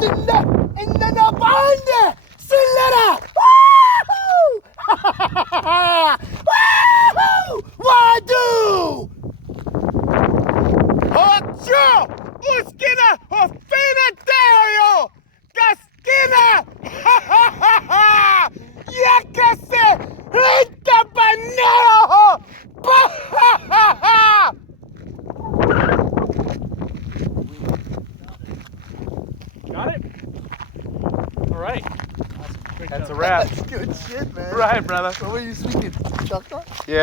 dinle innena bande sillere. Wahoo! Ocho! Uskina of Finaterio! Gaskina! Yakase! Rintapanero! Got it? All right. That's a wrap. That's good shit, man. Right, brother. What were you speaking? Choctaw? Yeah.